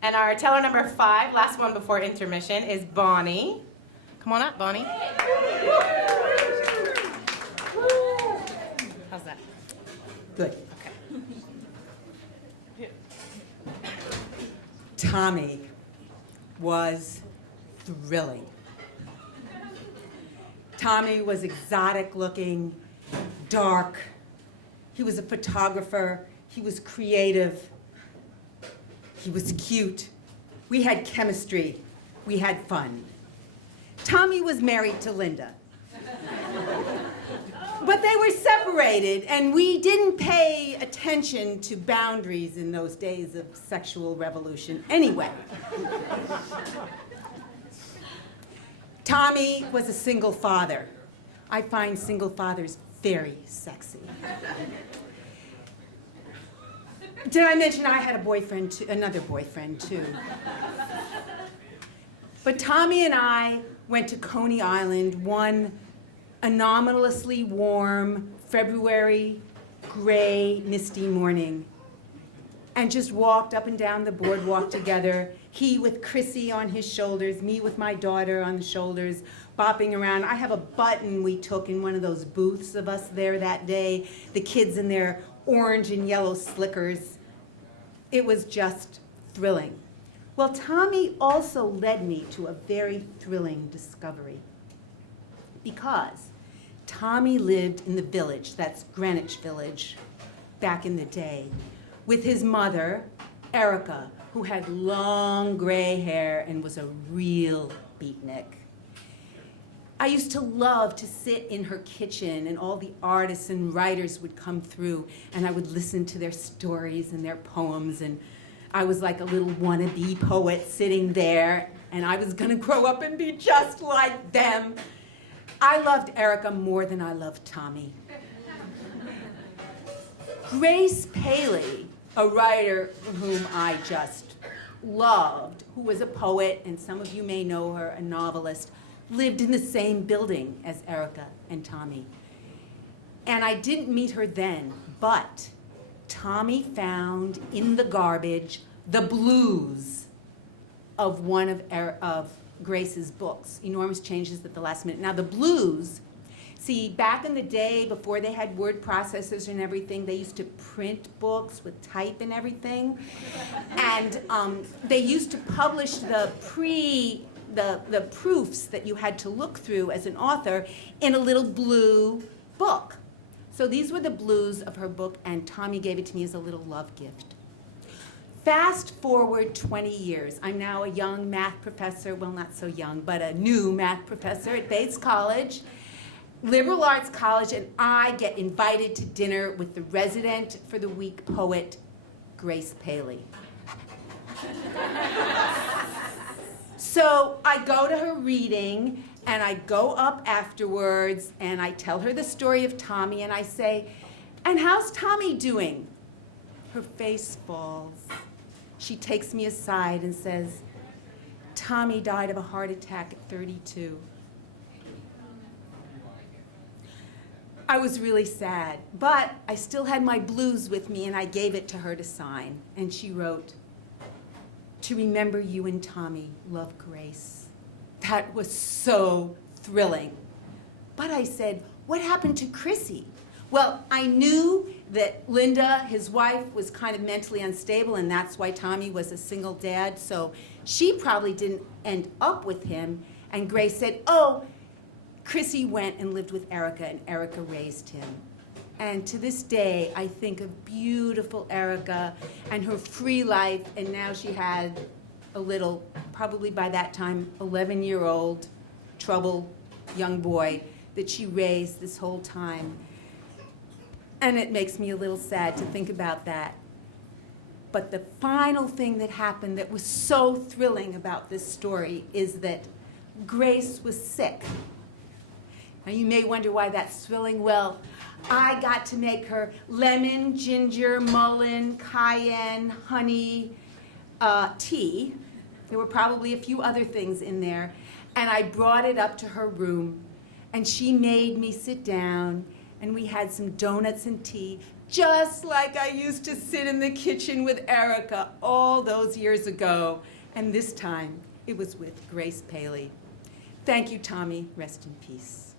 And our teller number 5, last one before intermission, is Bonnie. Come on up, Bonnie. How's that? Good. Okay. Tommy was thrilling. Tommy was exotic looking, dark. He was a photographer. He was creative. He was cute. We had chemistry. We had fun. Tommy was married to Linda. But they were separated, and we didn't pay attention to boundaries in those days of sexual revolution anyway. Tommy was a single father. I find single fathers very sexy. Did I mention I had a boyfriend, another boyfriend too? But Tommy and I went to Coney Island one anomalously warm February, gray, misty morning, and just walked up and down the boardwalk together, he with Chrissy on his shoulders, me with my daughter on the shoulders, bopping around. I have a button we took in one of those booths of us there that day, the kids in their orange and yellow slickers. It was just thrilling. Well, Tommy also led me to a very thrilling discovery, because Tommy lived in the village, that's Greenwich Village, back in the day, with his mother, Erica, who had long gray hair and was a real beatnik. I used to love to sit in her kitchen, and all the artists and writers would come through, and I would listen to their stories and their poems, and I was like a little wannabe poet sitting there, and I was gonna grow up and be just like them. I loved Erica more than I loved Tommy. Grace Paley, a writer whom I just loved, who was a poet, and some of you may know her, a novelist, lived in the same building as Erica and Tommy. And I didn't meet her then, but Tommy found in the garbage the blues of one of Grace's books, Enormous Changes at the Last Minute. Now the blues, see, back in the day before they had word processors and everything, they used to print books with type and everything. And they used to publish the proofs that you had to look through as an author in a little blue book. So these were the blues of her book, and Tommy gave it to me as a little love gift. Fast forward 20 years. I'm now a young math professor, well, not so young, but a new math professor at Bates College, liberal arts college, and I get invited to dinner with the resident for the week poet, Grace Paley. So I go to her reading, and I go up afterwards, and I tell her the story of Tommy, and I say, "And how's Tommy doing?" Her face falls. She takes me aside and says, "Tommy died of a heart attack at 32. I was really sad, but I still had my blues with me, and I gave it to her to sign. And she wrote, "To remember you and Tommy, love, Grace." That was so thrilling. But I said, "What happened to Chrissy?" Well, I knew that Linda, his wife, was kind of mentally unstable, and that's why Tommy was a single dad, so she probably didn't end up with him. And Grace said, "Oh, Chrissy went and lived with Erica, and Erica raised him." And to this day, I think of beautiful Erica and her free life, and now she had a little, probably by that time, 11-year-old, troubled young boy that she raised this whole time. And it makes me a little sad to think about that. But the final thing that happened that was so thrilling about this story is that Grace was sick. Now you may wonder why that's thrilling. Well, I got to make her lemon, ginger, mullein, cayenne, honey tea. There were probably a few other things in there. And I brought it up to her room, and she made me sit down, and we had some donuts and tea, just like I used to sit in the kitchen with Erica all those years ago. And this time, it was with Grace Paley. Thank you, Tommy. Rest in peace.